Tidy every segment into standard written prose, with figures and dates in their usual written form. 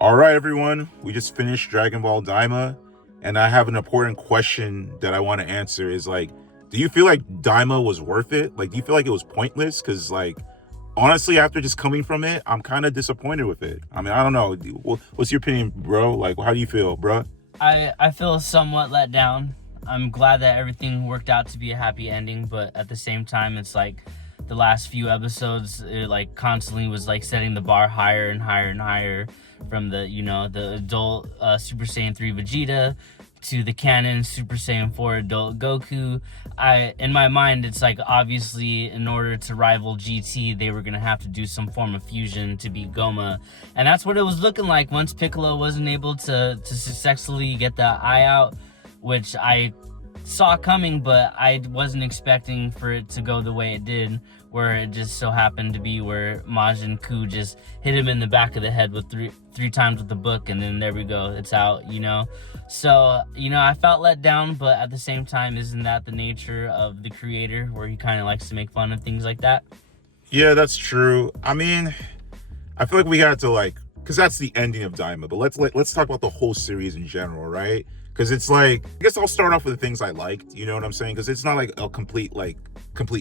All right, everyone. We just finished Dragon Ball Daima, and I have an important question that I want to answer. Is like, do you feel like Daima was worth it? Like, do you feel like it was pointless? Because, like, honestly, after just coming from it, I'm kind of disappointed with it. I mean, I don't know. What's your opinion, bro? Like, how do you feel, bro? I feel somewhat let down. I'm glad that everything worked out to be a happy ending, but at the same time, it's like the last few episodes, it like constantly was like setting the bar higher and higher and higher, from the adult Super Saiyan 3 Vegeta to the canon Super Saiyan 4 adult Goku. In my mind, it's like, obviously in order to rival GT, they were gonna have to do some form of fusion to beat Goma, and that's what it was looking like once Piccolo wasn't able to successfully get the eye out, which I saw coming, but I wasn't expecting for it to go the way it did, where it just so happened to be where Majin Ku just hit him in the back of the head with three times with the book, and then there we go, it's out. So, I felt let down, but at the same time, isn't that the nature of the creator, where he kind of likes to make fun of things like that? Yeah, that's true. I mean, I feel like we had to because that's the ending of Daima. But let's talk about the whole series in general, right? Because it's like, I guess I'll start off with the things I liked. You know what I'm saying? Because it's not like a complete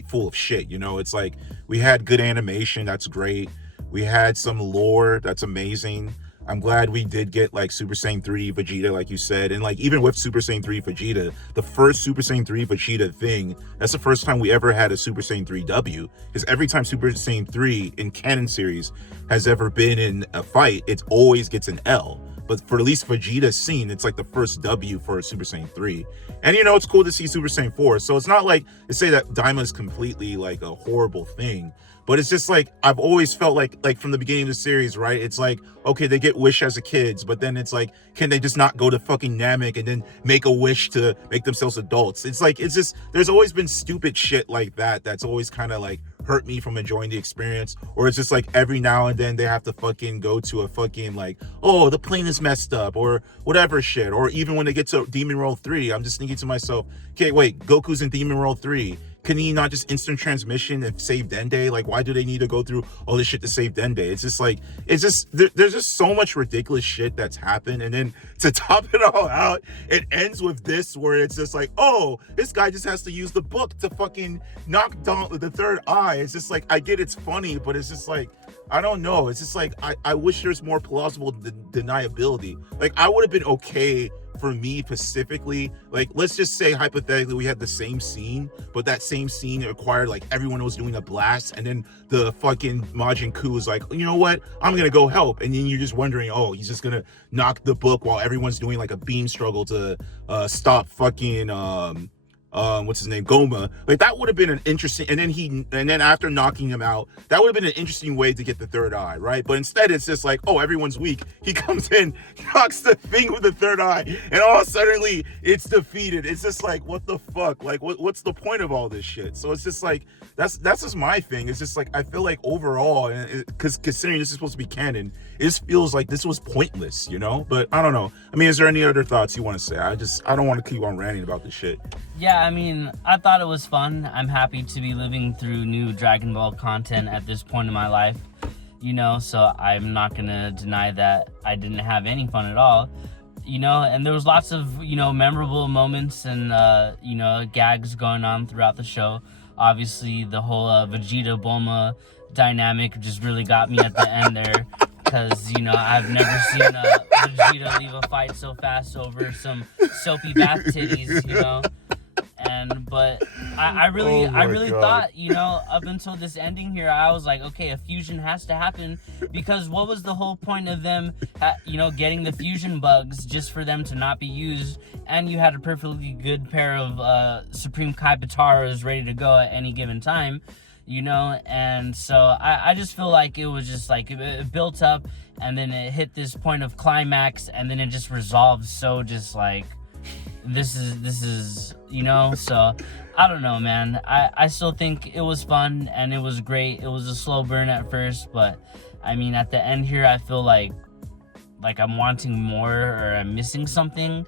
full of shit. It's like we had good animation, that's great. We had some lore, that's amazing. I'm glad we did get like Super Saiyan 3 Vegeta, like you said. And like even with Super Saiyan 3 Vegeta, the first Super Saiyan 3 Vegeta thing, that's the first time we ever had a Super Saiyan 3 W. Because every time Super Saiyan 3 in canon series has ever been in a fight, it always gets an L. But for at least Vegeta's scene, it's like the first W for Super Saiyan 3. And it's cool to see Super Saiyan 4. So it's not like to say that Daima is completely like a horrible thing. But it's just like, I've always felt like from the beginning of the series, right? It's like, okay, they get wish as a kids, but then it's like, can they just not go to fucking Namek and then make a wish to make themselves adults? It's like, it's just, there's always been stupid shit like that that's always kind of like hurt me from enjoying the experience. Or it's just like every now and then they have to fucking go to a fucking like, oh, the plane is messed up or whatever shit. Or even when they get to Demon World 3, I'm just thinking to myself, okay, wait, Goku's in Demon World 3. Can he not just instant transmission and save Dende? Like, why do they need to go through all this shit to save Dende? It's just like, there's just so much ridiculous shit that's happened. And then to top it all out, it ends with this, where it's just like, oh, this guy just has to use the book to fucking knock down the third eye. It's just like, I get it's funny, but it's just like, I don't know. It's just like, I wish there's more plausible deniability. Like, I would have been okay, for me specifically, like, let's just say hypothetically we had the same scene, but that same scene required like everyone was doing a blast, and then the fucking Majin Ku was like, you know what, I'm gonna go help, and then you're just wondering, oh, he's just gonna knock the book while everyone's doing like a beam struggle to stop fucking what's his name, Goma. Like, that would have been an interesting, and then after knocking him out, that would have been an interesting way to get the third eye, right? But instead it's just like, oh, everyone's weak, he comes in, knocks the thing with the third eye, and all suddenly it's defeated. It's just like, what the fuck? Like, what's the point of all this shit? So it's just like, that's just my thing. It's just like, I feel like overall, because considering this is supposed to be canon, it just feels like this was pointless, but I don't know. I mean, is there any other thoughts you want to say? I don't want to keep on ranting about this shit. Yeah, I mean, I thought it was fun. I'm happy to be living through new Dragon Ball content at this point in my life, so I'm not gonna deny that I didn't have any fun at all, and there was lots of, memorable moments and, gags going on throughout the show. Obviously, the whole Vegeta Bulma dynamic just really got me at the end there, because, I've never seen Vegeta leave a fight so fast over some soapy bath titties. But I really God. thought, up until this ending here, I was like, okay, a fusion has to happen, because what was the whole point of them, getting the fusion bugs just for them to not be used, and you had a perfectly good pair of Supreme Kai Bataras ready to go at any given time, and so I just feel like it was just like, it built up, and then it hit this point of climax, and then it just resolved, so just like, this is so I don't know, man. I still think it was fun and it was great. It was a slow burn at first, but I mean, at the end here, I feel like I'm wanting more, or I'm missing something,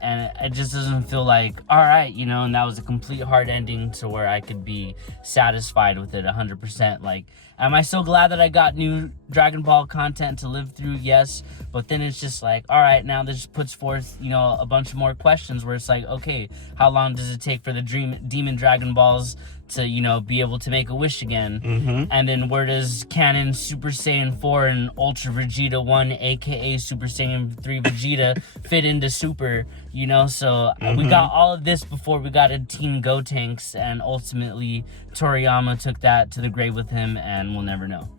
And it just doesn't feel like, all right, you know, and that was a complete hard ending to where I could be satisfied with it 100%. Like, am I so glad that I got new Dragon Ball content to live through? Yes. But then it's just like, all right, now this puts forth, you know, a bunch of more questions where it's like, okay, how long does it take for the Demon Dragon Balls to, you know, be able to make a wish again? And then where does canon Super Saiyan 4 and Ultra Vegeta 1, aka Super Saiyan 3 Vegeta, fit into Super? You know, so we got all of this before we got a Team Gotenks, and ultimately Toriyama took that to the grave with him, and we'll never know.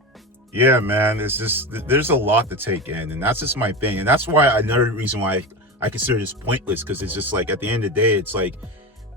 Yeah, man, it's just, there's a lot to take in, and that's just my thing. And that's why another reason why I consider this pointless, because it's just like, at the end of the day, it's like,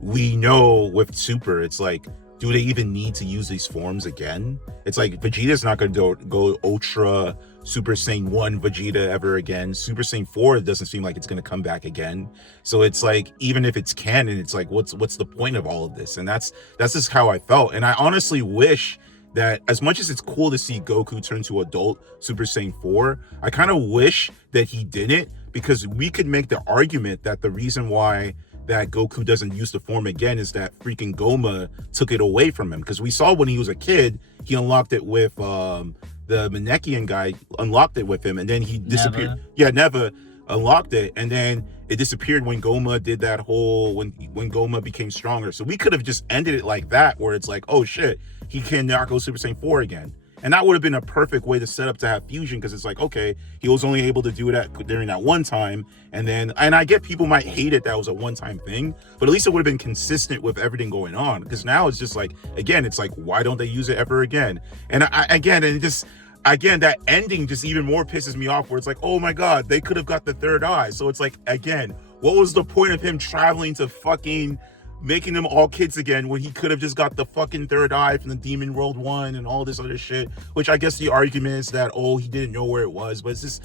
we know with Super, it's like, do they even need to use these forms again? It's like, Vegeta's not going to go Ultra Super Saiyan 1 Vegeta ever again. Super Saiyan 4 doesn't seem like it's going to come back again. So it's like, even if it's canon, it's like, what's the point of all of this? And that's just how I felt. And I honestly wish that, as much as it's cool to see Goku turn to adult Super Saiyan 4, I kind of wish that he didn't, because we could make the argument that the reason why that Goku doesn't use the form again is that freaking Goma took it away from him. Because we saw when he was a kid, he unlocked it with the Manekian guy, unlocked it with him, and then he disappeared. Never unlocked it, and then it disappeared when Goma did that whole, when Goma became stronger. So we could have just ended it like that, where it's like, oh shit, he cannot go Super Saiyan 4 again. And that would have been a perfect way to set up to have fusion, because it's like, okay, he was only able to do it during that one time. And I get people might hate it that was a one-time thing, but at least it would have been consistent with everything going on. Because now it's just like, again, it's like, why don't they use it ever again? And that ending just even more pisses me off, where it's like, oh my God, they could have got the third eye. So it's like, again, what was the point of him traveling to fucking making them all kids again when he could have just got the fucking third eye from the Demon World 1 and all this other shit? Which I guess the argument is that, oh, he didn't know where it was. But it's just,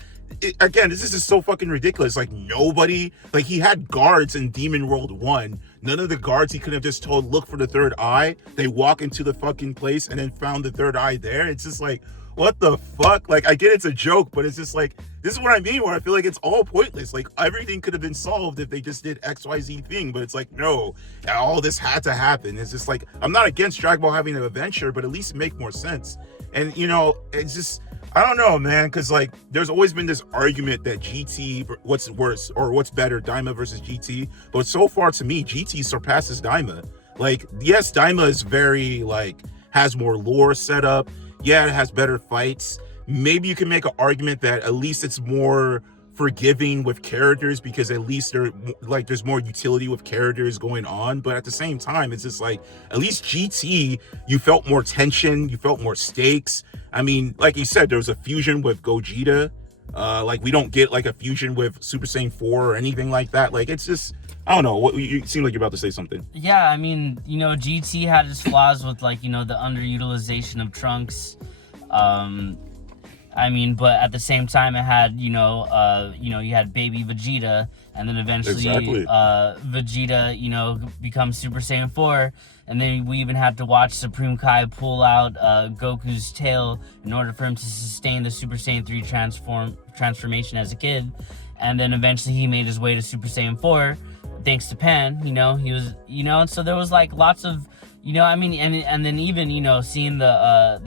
again, this is just so fucking ridiculous. Like, nobody, like, he had guards in Demon World 1. None of the guards he could have just told, look for the third eye. They walk into the fucking place and then found the third eye there. It's just like, what the fuck? Like, I get it's a joke, but it's just like, this is what I mean, where I feel like it's all pointless. Like, everything could have been solved if they just did XYZ thing, but it's like, no, all this had to happen. It's just like, I'm not against Dragon Ball having an adventure, but at least make more sense. And, you know, it's just, I don't know, man, because, like, there's always been this argument that GT, what's worse or what's better, Daima versus GT. But so far, to me, GT surpasses Daima. Like, yes, Daima is very, like, has more lore set up. Yeah, it has better fights. Maybe you can make an argument that at least it's more forgiving with characters, because at least there's more utility with characters going on. But at the same time, it's just like, at least GT, you felt more tension, you felt more stakes. I mean, like you said, there was a fusion with Gogeta. Like, we don't get like a fusion with Super Saiyan 4 or anything like that. Like, it's just, I don't know. What, you seem like you're about to say something. Yeah, I mean, you know, GT had its flaws with, like, you know, the underutilization of Trunks. I mean, but at the same time, it had, you know, you had baby Vegeta, and then eventually Vegeta, you know, becomes Super Saiyan 4, and then we even had to watch Supreme Kai pull out Goku's tail in order for him to sustain the Super Saiyan 3 transformation as a kid, and then eventually he made his way to Super Saiyan 4, thanks to Pan. You know, he was, you know, and so there was like lots of, you know, I mean, and then even, you know, seeing the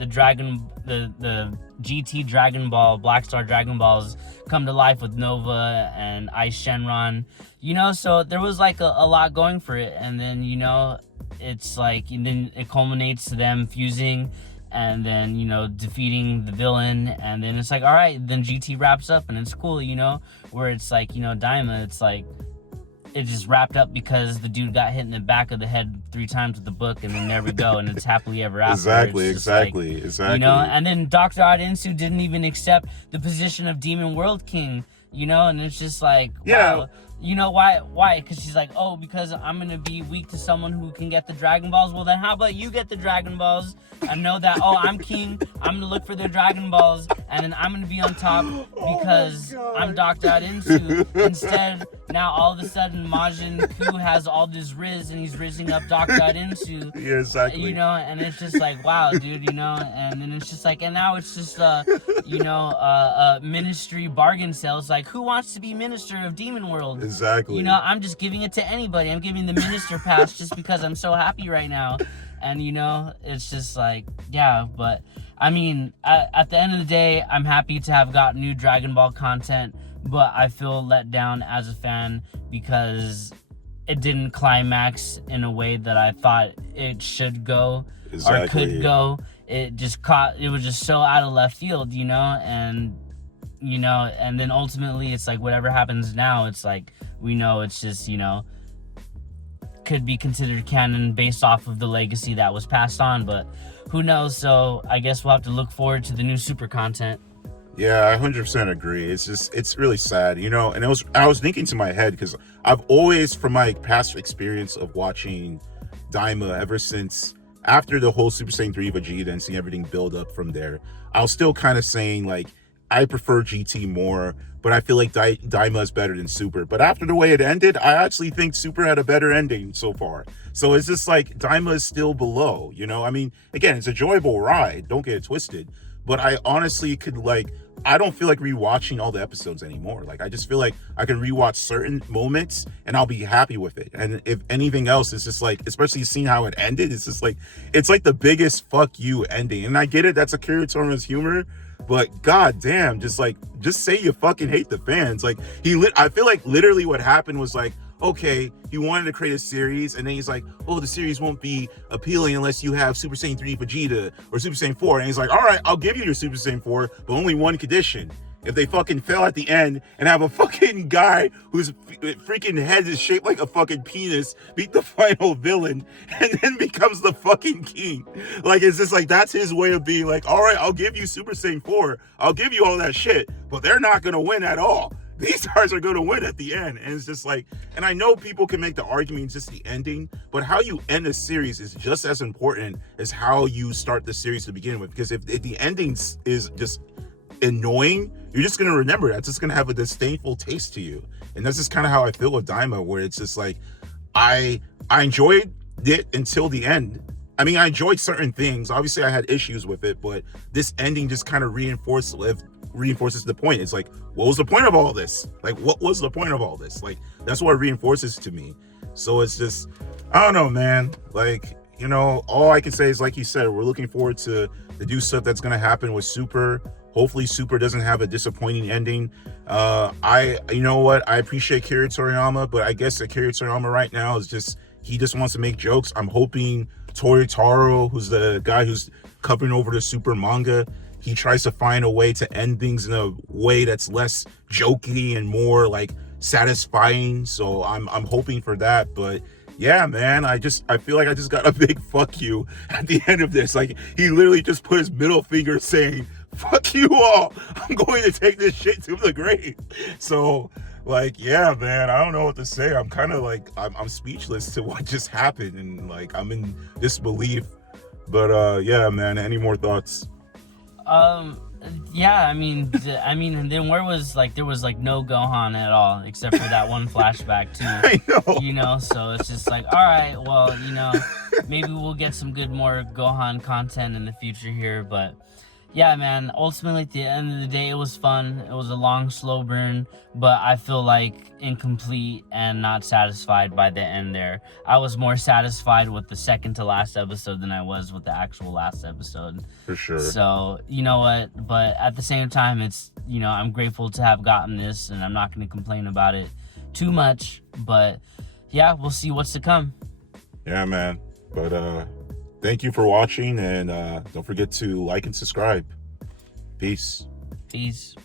GT Dragon Ball, Black Star Dragon Balls come to life with Nova and Ice Shenron, you know, so there was like a lot going for it. And then, you know, it's like, and then it culminates to them fusing and then, you know, defeating the villain. And then it's like, all right, then GT wraps up and it's cool, you know, where it's like, you know, Daima, it's like, it just wrapped up because the dude got hit in the back of the head 3 times with the book, and then there we go, and it's happily ever after. Exactly. You know, and then Dr. Adensu didn't even accept the position of Demon World King, you know, and it's just like, wow. You know why? Because she's like, oh, because I'm going to be weak to someone who can get the Dragon Balls. Well, then how about you get the Dragon Balls? I know that, oh, I'm king. I'm going to look for their Dragon Balls, and then I'm going to be on top because I'm Dr. Adensu. Instead, now all of a sudden, Majin Buu has all this Riz, and he's rizzing up Dr. Adensu. Yeah, exactly. You know, and it's just like, wow, dude, you know, and then it's just like, and now it's just, you know, ministry bargain sales. Like, who wants to be minister of Demon World? Exactly. You know, I'm just giving it to anybody. I'm giving the minister pass just because I'm so happy right now. And, you know, it's just like, yeah, but I mean, at the end of the day, I'm happy to have got new Dragon Ball content, but I feel let down as a fan because it didn't climax in a way that I thought it should go or could go. It was just so out of left field, you know, and then ultimately it's like whatever happens now, it's like, we know it's just, you know, could be considered canon based off of the legacy that was passed on, but who knows? So I guess we'll have to look forward to the new super content. Yeah, I 100% agree. It's really sad, you know. And I was thinking to my head, because I've always, from my past experience of watching Daima, ever since after the whole Super Saiyan 3 Vegeta and seeing everything build up from there, I was still kind of saying like I prefer GT more, but I feel like Daima is better than Super. But after the way it ended, I actually think Super had a better ending so far. So it's just like Daima is still below, you know? I mean, again, it's a enjoyable ride, don't get it twisted. But I honestly could like, I don't feel like rewatching all the episodes anymore. Like, I just feel like I can rewatch certain moments and I'll be happy with it. And if anything else, it's just like, especially seeing how it ended, it's just like, it's like the biggest fuck you ending. And I get it, that's Akira Toriyama's humor, but god damn, just say you fucking hate the fans. Like, I feel like literally what happened was like, okay, he wanted to create a series, and then he's like, oh, the series won't be appealing unless you have Super Saiyan 3 Vegeta or Super Saiyan 4. And he's like, all right, I'll give you your Super Saiyan 4, but only one condition. If they fucking fail at the end and have a fucking guy whose freaking head is shaped like a fucking penis beat the final villain and then becomes the fucking king. Like, it's just like, that's his way of being like, all right, I'll give you Super Saiyan 4. I'll give you all that shit, but they're not going to win at all. These guys are going to win at the end. And it's just like, and I know people can make the argument just the ending, but how you end a series is just as important as how you start the series to begin with. Because if the ending is just annoying, you're just going to remember that. It's just going to have a disdainful taste to you. And that's just kind of how I feel with Daima, where it's just like, I enjoyed it until the end. I mean, I enjoyed certain things. Obviously, I had issues with it, but this ending just kind of reinforces the point. It's like, what was the point of all this? Like, what was the point of all this? Like, that's what it reinforces to me. So it's just, I don't know, man. Like, you know, all I can say is, like you said, we're looking forward to the new stuff that's going to happen with Super. Hopefully Super doesn't have a disappointing ending. You know what? I appreciate Akira Toriyama, but I guess Akira Toriyama right now is just, he just wants to make jokes. I'm hoping Toritaro, who's the guy who's covering over the Super manga, he tries to find a way to end things in a way that's less jokey and more like satisfying. So I'm hoping for that. But yeah, man, I feel like I just got a big fuck you at the end of this. Like, he literally just put his middle finger saying, fuck you all, I'm going to take this shit to the grave. So like, yeah, man, I don't know what to say. I'm kind of like, I'm speechless to what just happened, and like, I'm in disbelief. But yeah, man, any more thoughts? Yeah, I mean, and then there was like no Gohan at all, except for that one flashback too. I know. You know, so it's just like, all right, well, you know, maybe we'll get some good more Gohan content in the future here, but yeah, man, ultimately at the end of the day, it was fun. It was a long, slow burn, but I feel like incomplete and not satisfied by the end there. I was more satisfied with the second to last episode than I was with the actual last episode. For sure. So, you know what? But at the same time, it's, you know, I'm grateful to have gotten this, and I'm not going to complain about it too much. But yeah, we'll see what's to come. Yeah, man. But thank you for watching, and don't forget to like and subscribe. Peace. Peace.